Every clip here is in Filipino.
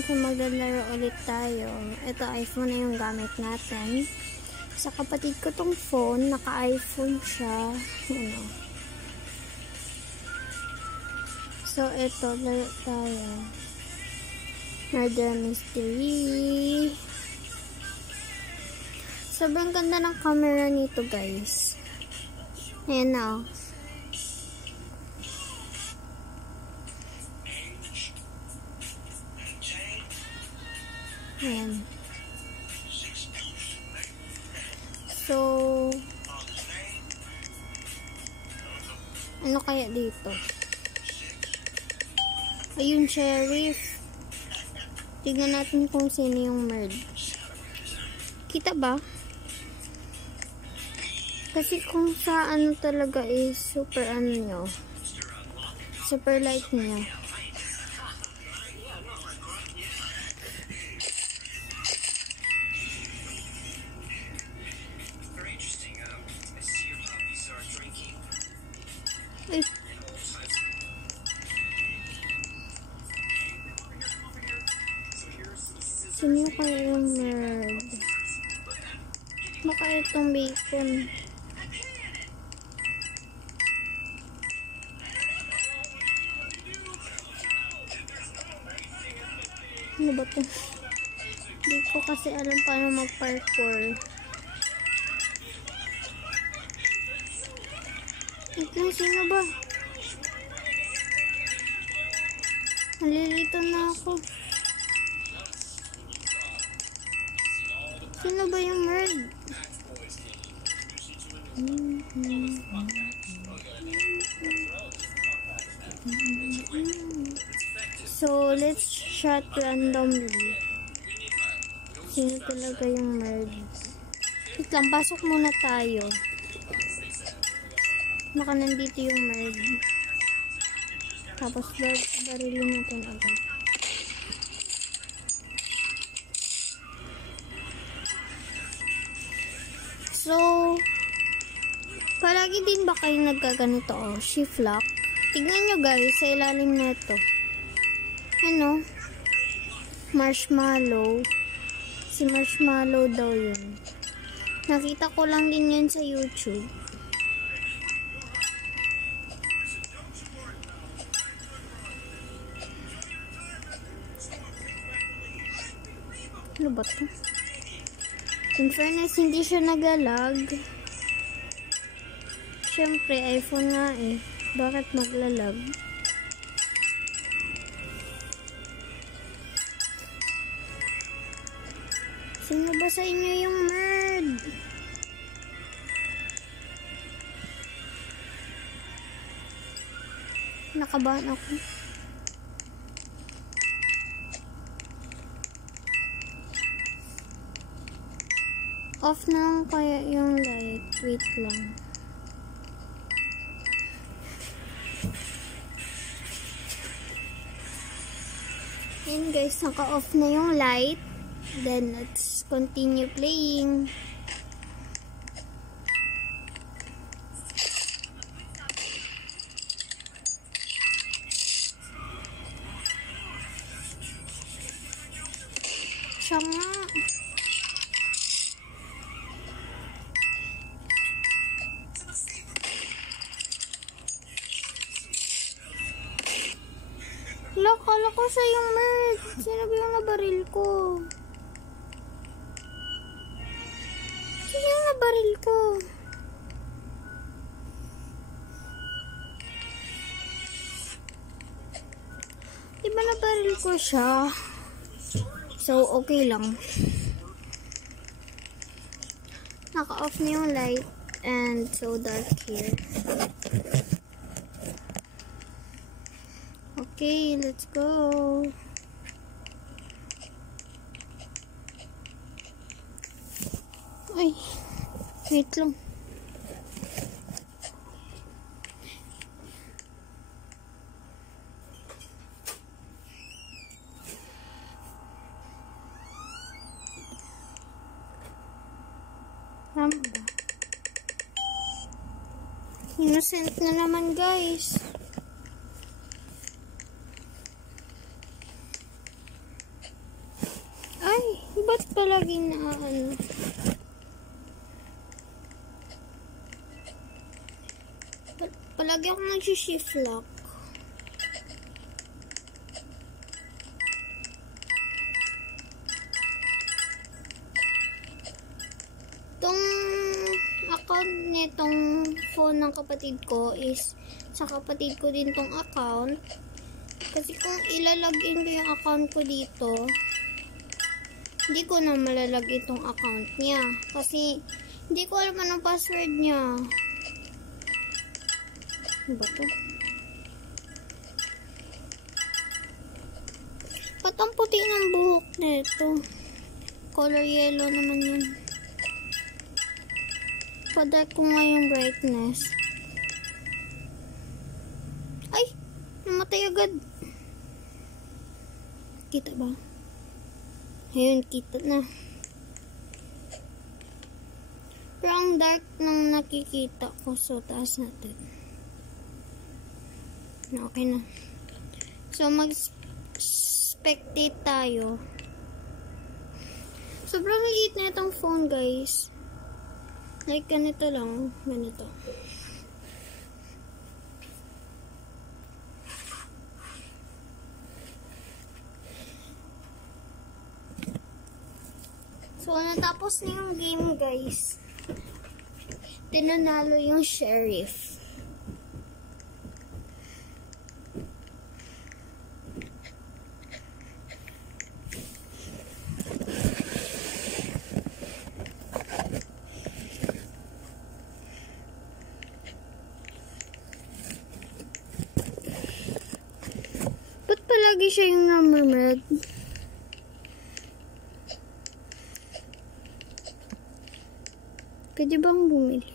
So maglalaro ulit tayo. Ito iPhone na yung gamit natin. Sa kapatid ko tong phone, naka-iPhone siya. Ano. So ito, laro tayo. Murder Mystery. Sobrang ganda ng camera nito, guys. Ayan na. Ayan. So, ano kaya dito? Ayun, sheriff. Tignan natin kung sino yung murder. Kita ba? Kasi kung sa ano talaga is super ano nyo. Super light niya. Ay. Sino kaya yung nerd? Baka itong bacon. Ano ba ito? Hindi ko kasi alam paano mag-parkour. Ito, sino ba? Nalilito na ako. Sino ba yung nerd? So, let's shot randomly. Sino talaga yung nerd? Wait lang, pasok muna tayo. Baka nandito yung nerd. Tapos, barilin natin agad. So, palagi din ba kayo nagkaganito? Oh, shift lock. Tignan nyo guys, sa ilalim nito. Ano? Marshmallow. Si Marshmallow daw yun. Nakita ko lang din yun sa YouTube. Ano ba ito? In fairness, hindi siya naglalag. Siyempre, iPhone nga eh. Bakit maglalag? Sino ba sa inyo yung nerd? Nakabahan ako. Off na lang kaya yung light. Wait lang. Ayan guys, naka-off na yung light. Then, let's continue playing. Siya nga. Kala ko sa yung nerd. Sino ba yung nabaril ko? Sino yung nabaril ko? Diba nabaril ko siya? So, okay lang. Naka-off na yung light and so dark here. Okay, let's go. Ay, wait lang. Tama ba? Innocent na naman, guys. palaging na ano? Palagi ako nag-shift lock. Itong account nitong phone ng kapatid ko is sa kapatid ko din tong account. Kasi kung ilalagin ko yung account ko dito, hindi ko na malalagay itong account niya. Kasi hindi ko alam anong password niya. Ano ba to? Ba't ang puti ng buhok nito? Color yellow naman yun. Padark ko nga yung brightness. Ay! Namatay agad. Kita ba? Ayun, kita na. Pero ang dark nang nakikita ko. So, taas natin. Okay na. So, mag-spectate tayo. Sobrang liit na itong phone, guys. Like, ganito lang. Ganito. So, natapos na yung game, guys. Tinanalo yung sheriff. Ba't palagi siya yung number? Pwede bang bumili?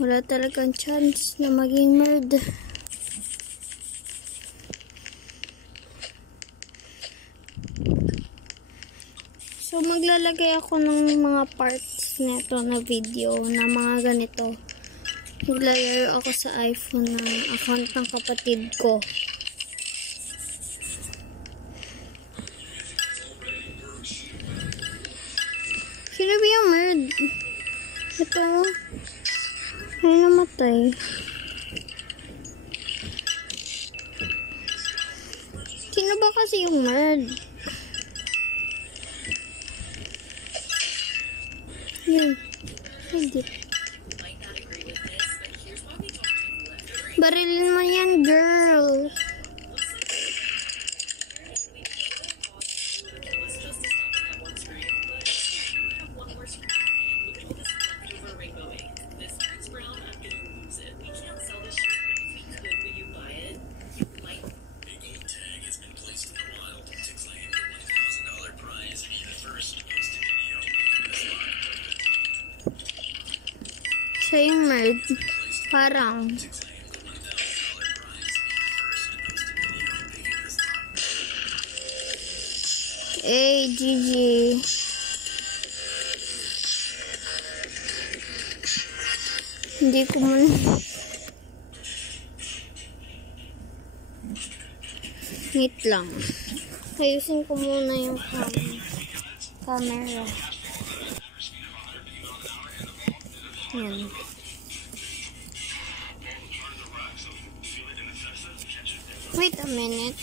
Wala talagang chance na maging merd. So, maglalagay ako ng mga parts nito na video na mga ganito. Maglalaro ako sa iPhone ng account ng kapatid ko. Sino ba yung merd? Ito. Ay, namatay. Sino ba kasi yung merd? Yun. Edit. Barilin mo yan, girl. Siya yung merd. Parang. Hey, Gigi. Hindi ko muna. Wait lang. Ayusin ko muna yung camera. Yan. Wait a minute.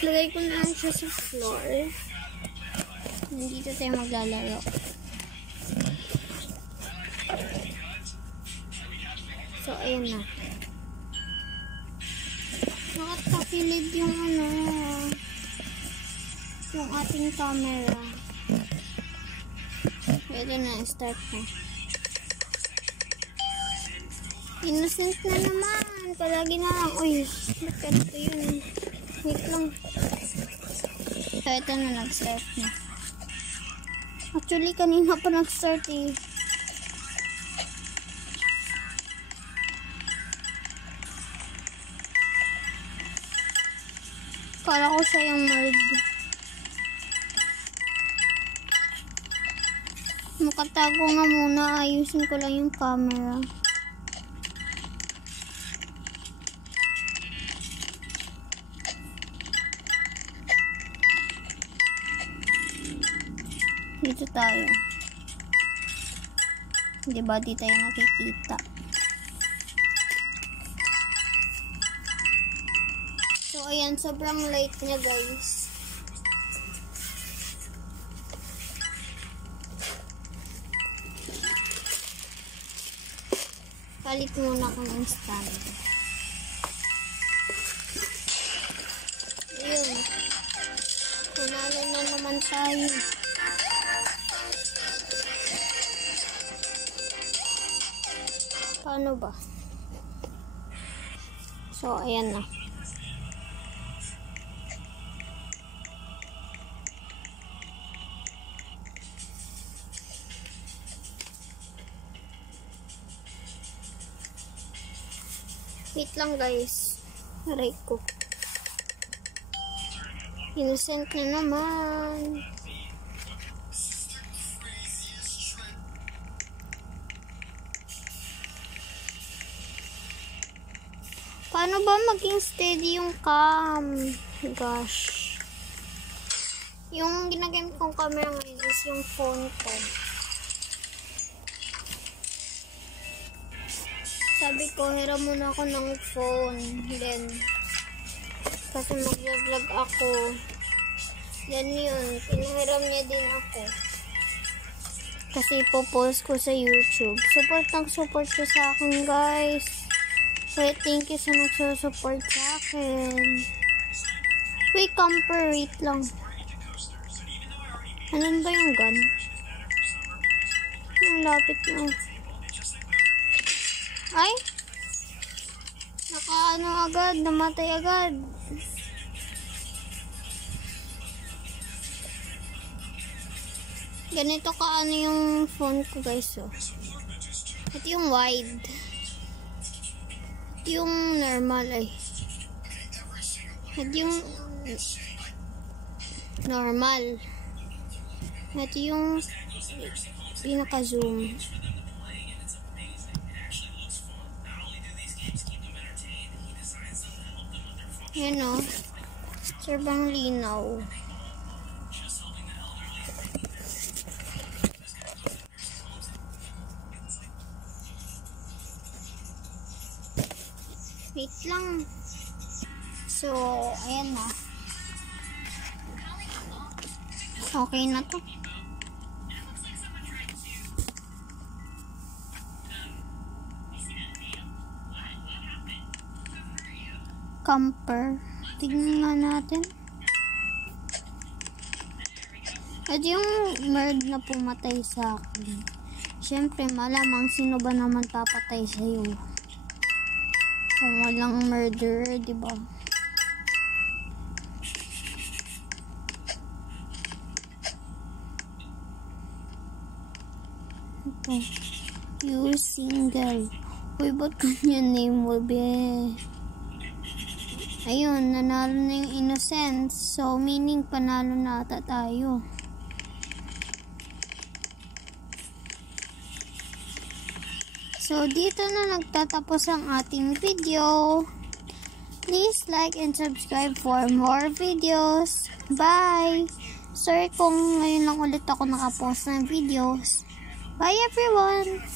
Lagay ko na siya sa floor. Nandito tayo maglalaro. So, ayan na. Nakatapilid yung yung ating camera. Pwede na, start na. Innocent na naman. Palagi na lang. Uy, bakit ito yun? Wait lang. So, ito na, nag-start na. Actually, kanina pa nag-start eh. Kala ko siya yung merd. Makatago nga muna. Ayusin ko lang yung camera. tayo. Diba, di tayo nakikita. So, ayan, sobrang light niya, guys. Palit muna ko ng stand. Ayun. Panalo na naman tayo. Paano ba? So, ayan na. Wait lang, guys. Aray ko. Innocent na naman. Paano ba maging steady yung cam? Gosh. Yung ginagamit kong camera ngayon is yung phone ko. Sabi ko, hiram muna ako ng phone. Then, kasi mag-vlog ako. Then yun, pinahiram niya din ako. Kasi ipopost ko sa YouTube. Support ko sa akin, guys. Wait, thank you sa nagsusupport sa akin. Wait, camper, wait lang. Ano ba yung gun? Ang lapit nyo. Ay! Nakaano agad, namatay agad. Ganito kaano yung phone ko, guys. Oh. Ito yung wide. Ito yung normal ay. Ito yung normal. Ito yung pinaka-zoom. Yan o. Sobrang linaw. Wait lang. So, ayan na. Okay na to. Camper. Tignan nga natin. At yung bird na pumatay sa akin. Siyempre, malamang sino ba naman papatay sa'yo? Kung walang murderer, diba? Ito. You single. Uy, ba't kanya name mo, be? Ayun, nanalo na yung innocence. So, meaning panalo na ata tayo. So, dito na nagtatapos ang ating video. Please like and subscribe for more videos. Bye! Sorry kung ngayon lang ulit ako nakapost ng videos. Bye everyone!